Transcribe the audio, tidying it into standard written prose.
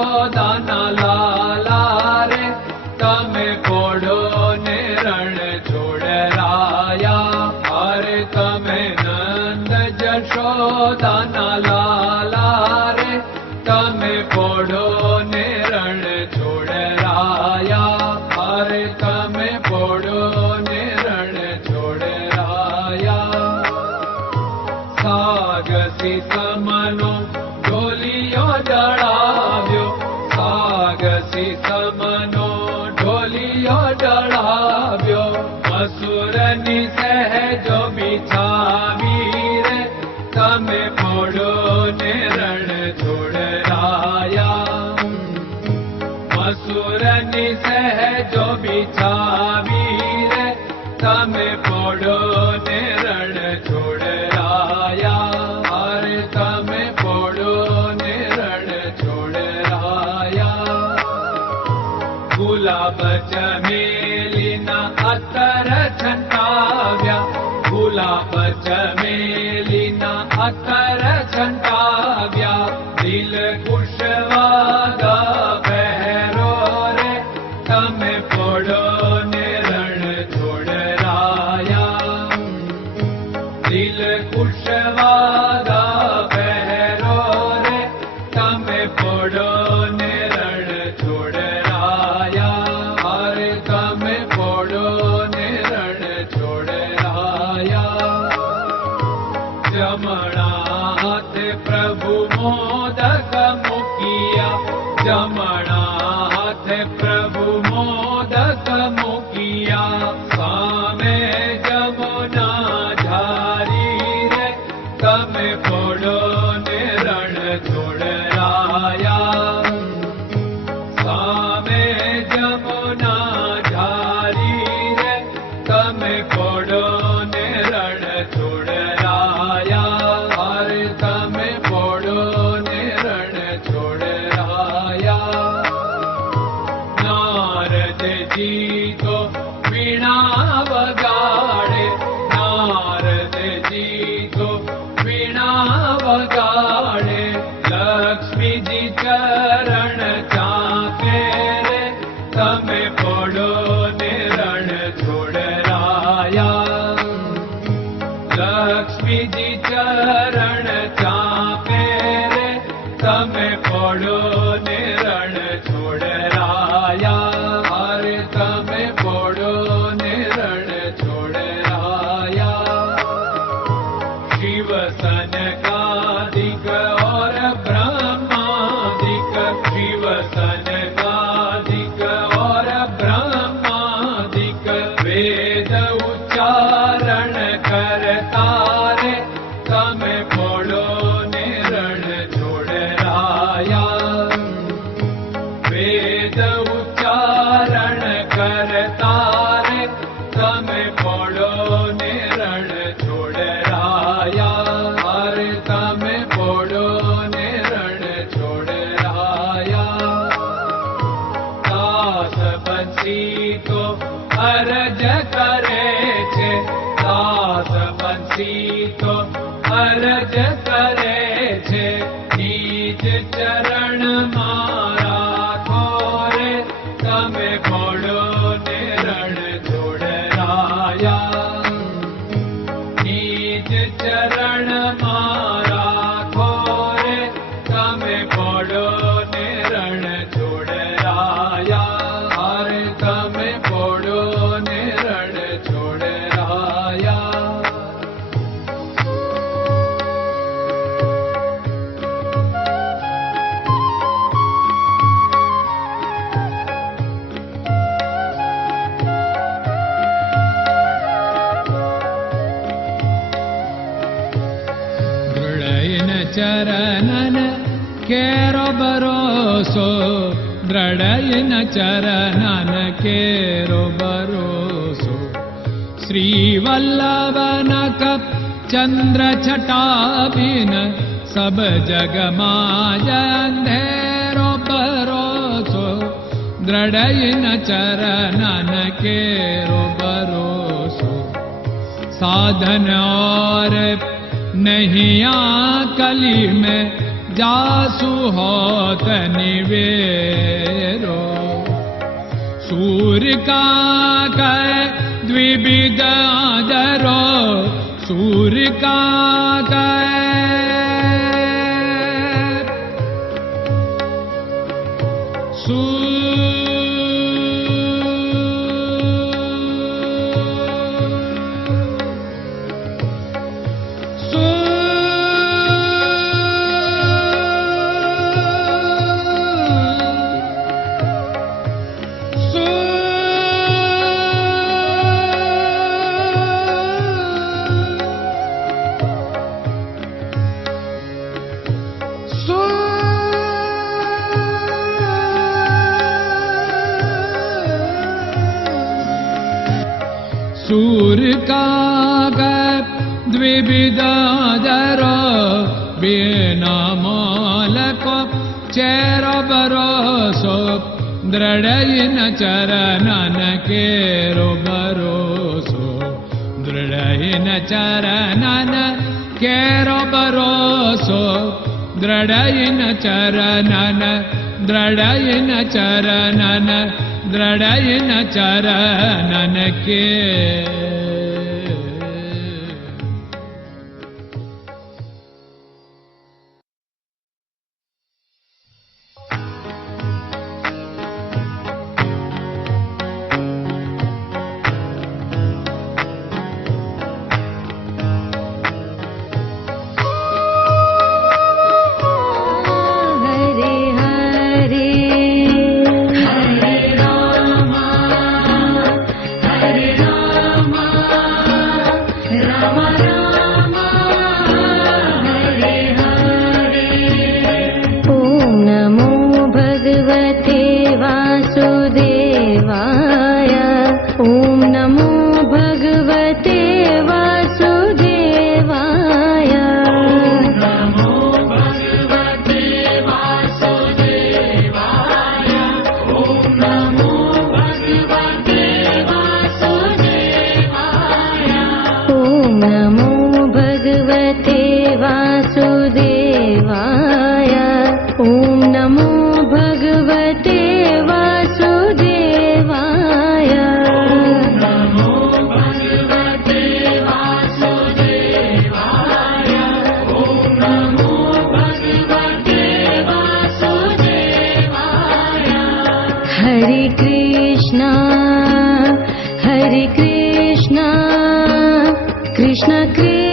જશોદાના લાલા રે તમે પોડો ને રણ છોડરાયા. અરે તમે નંદ જશોદાના લાલા રે તમે પોડો ને રણ છોડરાયા. અરે તમે પોડો ને રણ છોડરાયા. સાગસી સમનો ઢોલિયો ડળાવ્યો, સાગસી સમનો ઢોલિયો ડળાવ્યો. મસૂરની સહેજો બિછાવી રે તમે પોડો ને રણ છોડરાયા. મસૂરની સહેજો બિછાવી રે તમે પોડો ને રણ છોડરાયા. અરે તમે પોડો ને રણ છોડરાયા. ગુલાબ ચમેલીના અત્તર છંટાવ્યા, ગુલાબ ચમેલીના અત્તર છંટાવ્યા. દિલ કુશવાદા પહેરો રે તમે પોડો ને રણ છોડરાયા. દિલ કુશવાદા પહેરો રે તમે પોડો ને રણ છોડરાયા. અરે તમે પોડો ને રણ છોડરાયા. જમણા હાથે પ્રભુ મોદક મૂકિયા, જમણા હાથે પ્રભુ મોદક મૂકિયા. સામે જમુના ઝારી રે તમે પોડો ને રણ છોડરાયા. સામે જમુના ઝારી રે તમે પોડો ને રણ છોડરાયા. અરે તમે પોડો ને રણ છોડરાયા. નારદજી તો વીણા વગાડે, નારદજી તો વીણા વગાડે. લક્ષ્મીજી ચરણ ચાકે રે તમે પોડો ને રણ છોડરાયા. લક્ષ્મીજી ચરણ ચાપે રે તમે પોડો ને રણ છોડરાયા. અરે તમે પોડો ને રણ છોડરાયા. શિવ સનકાદિક और ब्रह्मादिक, शिव सनकादिक और ब्रह्मादिक. वेद उच्चारण करता रे તમે પોડો ને રણ છોડરાયા. વેદ ઉચ્ચારણ કરતા રે તમે પોડો ને રણ છોડરાયા. અરે તમે પોડો ને રણ છોડરાયા. દાસ બંસી તો અરજ કરે છે, દાસ બંસી તો અરજ કરે છે. નીચ ચરણ મારા ખોરે તમે પોડો ને રણ છોડરાયા. નીચ ચરણ મારા ખોરે તમે પોડો ને રણ છોડરાયા. અરે તમે પોડો ને રણ છોડરાયા. ચરણન કેરો ભરોસો, દ્રઢયન ચરણન કેરો ભરોસો. શ્રી વલ્લભન કપ ચંદ્ર છટાબિન સબ જગમાં અંધેરો ભરોસો. દ્રઢયન ચરણન કેરો ભરોસો. साधन और नहीं कली में जासु होत निवेरो। सूर्य का कै द्विविध आदरो, सूर्य का सूर्य का द्विविधादरो, बिना मालको चेर भरोसो, दृढ़ चरणन केरो भरोसो, दृढ़ चरणन केरो भरोसो, दृढ़ चरणन, दृढ़ चरणन, दृढ़ चरणन के। Hare Krishna, Krishna Krishna